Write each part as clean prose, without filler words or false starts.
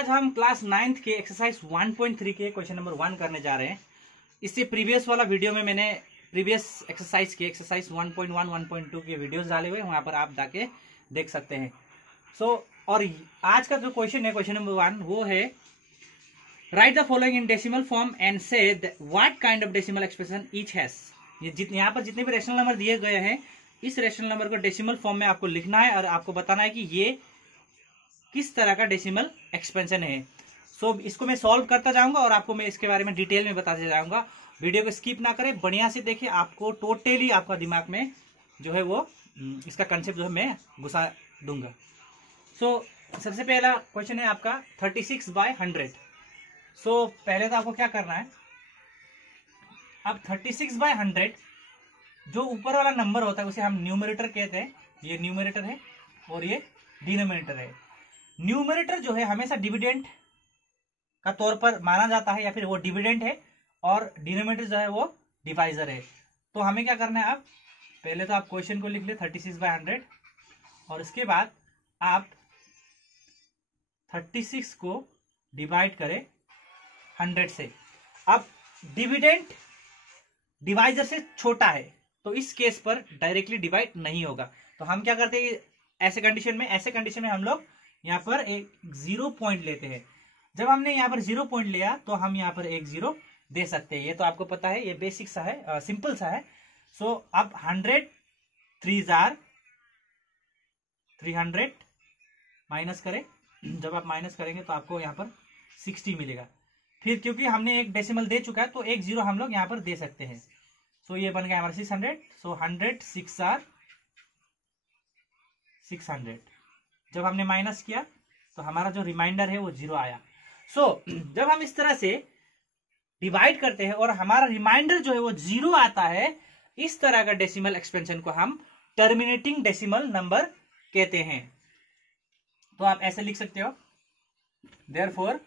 आज हम class 9th के एक्सरसाइज 1.3 के क्वेश्चन नंबर 1 करने जा रहे हैं। इससे प्रीवियस वाला वीडियो में मैंने प्रीवियस एक्सरसाइज के एक्सरसाइज 1.1 1.2 के वीडियोस डाले हुए, वहां पर आप जाके देख सकते हैं। और आज का जो क्वेश्चन है, क्वेश्चन नंबर 1, वो है write the following in decimal form and say what kind of decimal expression each has. यहाँ पर जितने भी रेशनल नंबर दिए गए हैं, इस रेशनल नंबर को डेसिमल फॉर्म में आपको लिखना है और आपको बताना है कि ये किस तरह का डेसिमल एक्सपेंशन है। इसको मैं सॉल्व करता जाऊंगा और आपको मैं इसके बारे में डिटेल में बताते जाऊंगा। वीडियो को स्किप ना करें, बढ़िया से देखिए, आपको टोटली आपका दिमाग में जो है वो इसका कंसेप्ट जो है मैं घुसा दूंगा। सबसे पहला क्वेश्चन है आपका 36/100। पहले तो आपको क्या करना है, अब 36/100 जो ऊपर वाला नंबर होता है उसे हम न्यूमरेटर कहते हैं। ये न्यूमरेटर है और ये डिनोमिनेटर है। न्यूमरेटर जो है हमेशा डिविडेंड का तौर पर माना जाता है, या फिर वो डिविडेंड है, और डिनोमिनेटर जो है वो डिवाइजर है। तो हमें क्या करना है, अब पहले तो आप क्वेश्चन को लिख ले 36/100 और इसके बाद आप 36 को डिवाइड करें 100 से। अब डिविडेंड डिवाइजर से छोटा है तो इस केस पर डायरेक्टली डिवाइड नहीं होगा। तो हम क्या करते हैं, ऐसे कंडीशन में हम लोग यहाँ पर एक 0 पॉइंट लेते हैं। जब हमने यहाँ पर 0 पॉइंट लिया तो हम यहाँ पर एक 0 दे सकते हैं। ये तो आपको पता है, ये बेसिक सा है, सिंपल सा है। अब 100 3 300 माइनस करें। जब आप माइनस करेंगे तो आपको यहाँ पर 60 मिलेगा। फिर क्योंकि हमने एक डेसिमल दे चुका है तो एक 0 हम लोग यहाँ पर दे सकते हैं। ये बन गया हमारा 600। 100 6 600। जब हमने माइनस किया तो हमारा जो रिमाइंडर है वो 0 आया। जब हम इस तरह से डिवाइड करते हैं और हमारा रिमाइंडर जो है वो 0 आता है, इस तरह का डेसिमल एक्सपेंशन को हम टर्मिनेटिंग डेसिमल नंबर कहते हैं। तो आप ऐसे लिख सकते हो, देयरफॉर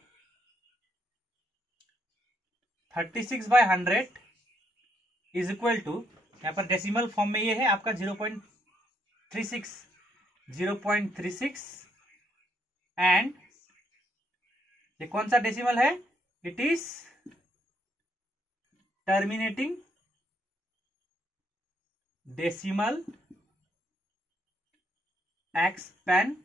36/100 इज इक्वल टू, यहां पर डेसिमल फॉर्म में ये है आपका 0.36 एंड ये कौन सा डेसिमल है, it is terminating decimal expansion.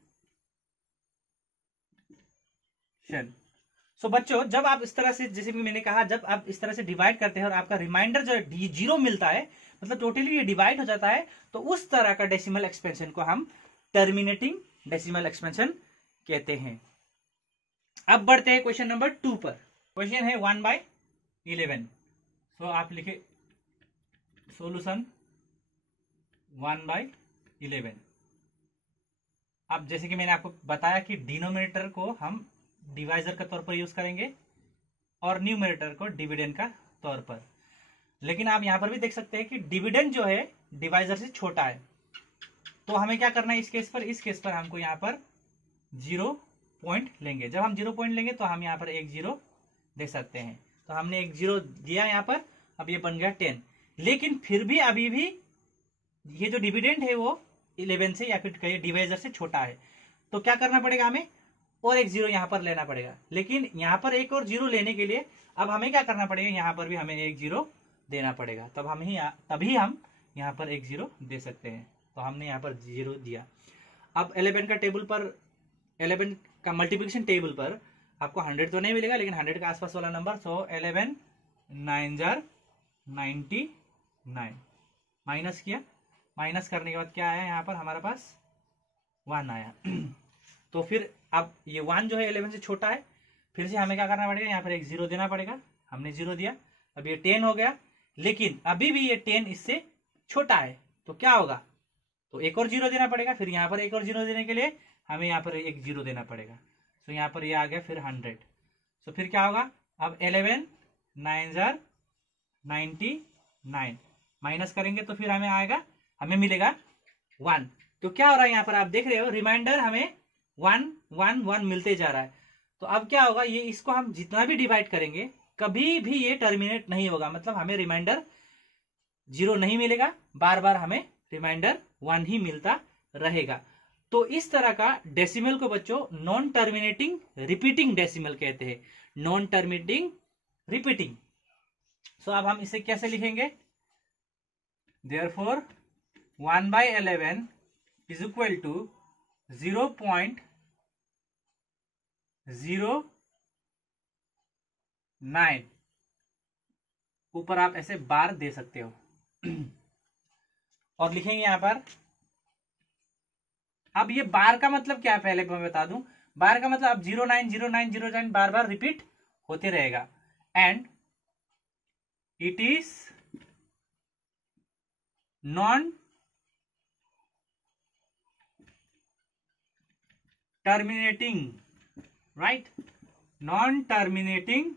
बच्चों, जब आप इस तरह से, जैसे कि मैंने कहा, जब आप इस तरह से डिवाइड करते हैं और आपका रिमाइंडर जो 0 मिलता है, मतलब टोटली ये डिवाइड हो जाता है, तो उस तरह का डेसिमल एक्सपेंशन को हम टर्मिनेटिंग डेसिमल एक्सपेंशन कहते हैं। अब बढ़ते हैं क्वेश्चन नंबर 2 पर। क्वेश्चन है 1/11। आप लिखे सॉल्यूशन 1/11। अब जैसे कि मैंने आपको बताया कि डिनोमिनेटर को हम डिवाइजर का तौर पर यूज करेंगे और न्यूमरेटर को डिविडेंड का तौर पर। लेकिन आप यहां पर भी देख सकते हैं कि डिविडेंड जो है डिवाइजर से छोटा है। तो हमें क्या करना है इस केस पर हमको यहाँ पर 0 पॉइंट लेंगे। जब हम 0 पॉइंट लेंगे तो हम यहाँ पर एक 0 दे सकते हैं। तो हमने एक 0 दिया यहाँ पर, अब ये बन गया 10। लेकिन फिर भी अभी भी ये जो डिविडेंड है वो 11 से या फिर कहीं डिवाइजर से छोटा है। तो क्या करना पड़ेगा, हमें और एक 0 यहाँ पर लेना पड़ेगा। लेकिन यहाँ पर एक और 0 लेने के लिए अब हमें क्या करना पड़ेगा, यहाँ पर भी हमें एक 0 देना पड़ेगा। तभी हम यहाँ पर एक 0 दे सकते हैं। तो हमने यहाँ पर 0 दिया। अब 11 का मल्टीप्लिकेशन टेबल पर आपको 100 तो नहीं मिलेगा, लेकिन 100 का आसपास वाला नंबर। 11 9 99 माइनस किया। माइनस करने के बाद क्या आया, यहाँ पर हमारे पास 1 आया। तो फिर अब ये 1 जो है 11 से छोटा है, फिर से हमें क्या करना पड़ेगा, यहाँ पर एक 0 देना पड़ेगा। हमने 0 दिया, अब ये 10 हो गया। लेकिन अभी भी ये 10 इससे छोटा है, तो क्या होगा, तो एक और 0 देना पड़ेगा। फिर यहाँ पर एक और 0 देने के लिए हमें यहाँ पर एक 0 देना पड़ेगा। यहाँ पर ये आ गया फिर 100। फिर क्या होगा, अब 11 9 99 माइनस करेंगे तो फिर हमें मिलेगा 1। तो क्या हो रहा है, यहाँ पर आप देख रहे हो रिमाइंडर हमें 1 1 1 मिलते जा रहा है। तो अब क्या होगा, ये इसको हम जितना भी डिवाइड करेंगे कभी भी ये टर्मिनेट नहीं होगा, मतलब हमें रिमाइंडर 0 नहीं मिलेगा, बार बार हमें रिमाइंडर 1 ही मिलता रहेगा। तो इस तरह का डेसिमल को बच्चों नॉन टर्मिनेटिंग रिपीटिंग डेसिमल कहते हैं, नॉन टर्मिनेटिंग रिपीटिंग। सो अब हम इसे कैसे लिखेंगे, देयरफॉर 1/11 इज इक्वल टू 0.09। ऊपर आप ऐसे बार दे सकते हो और लिखेंगे यहां पर। अब ये बार का मतलब क्या है पहले मैं बता दूं, बार का मतलब अब 090909 बार बार रिपीट होते रहेगा, and it is non terminating, right, non terminating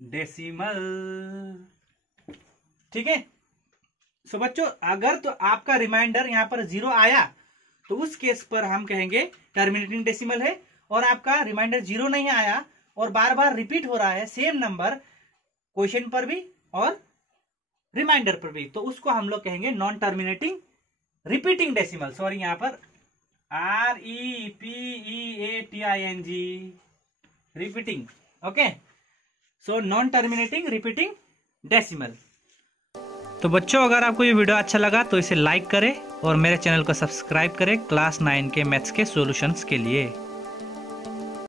decimal. ठीक है। सो बच्चों अगर तो आपका रिमाइंडर यहां पर 0 आया तो उस केस पर हम कहेंगे टर्मिनेटिंग डेसिमल है, और आपका रिमाइंडर 0 नहीं आया और बार बार रिपीट हो रहा है सेम नंबर क्वेश्चन पर भी और रिमाइंडर पर भी, तो उसको हम लोग कहेंगे non terminating repeating decimal. Sorry यहां पर REPEATING, repeating. Okay, so non terminating repeating decimal. तो बच्चों अगर आपको ये वीडियो अच्छा लगा तो इसे लाइक करें और मेरे चैनल को सब्सक्राइब करें क्लास 9 के मैथ्स के सॉल्यूशंस के लिए।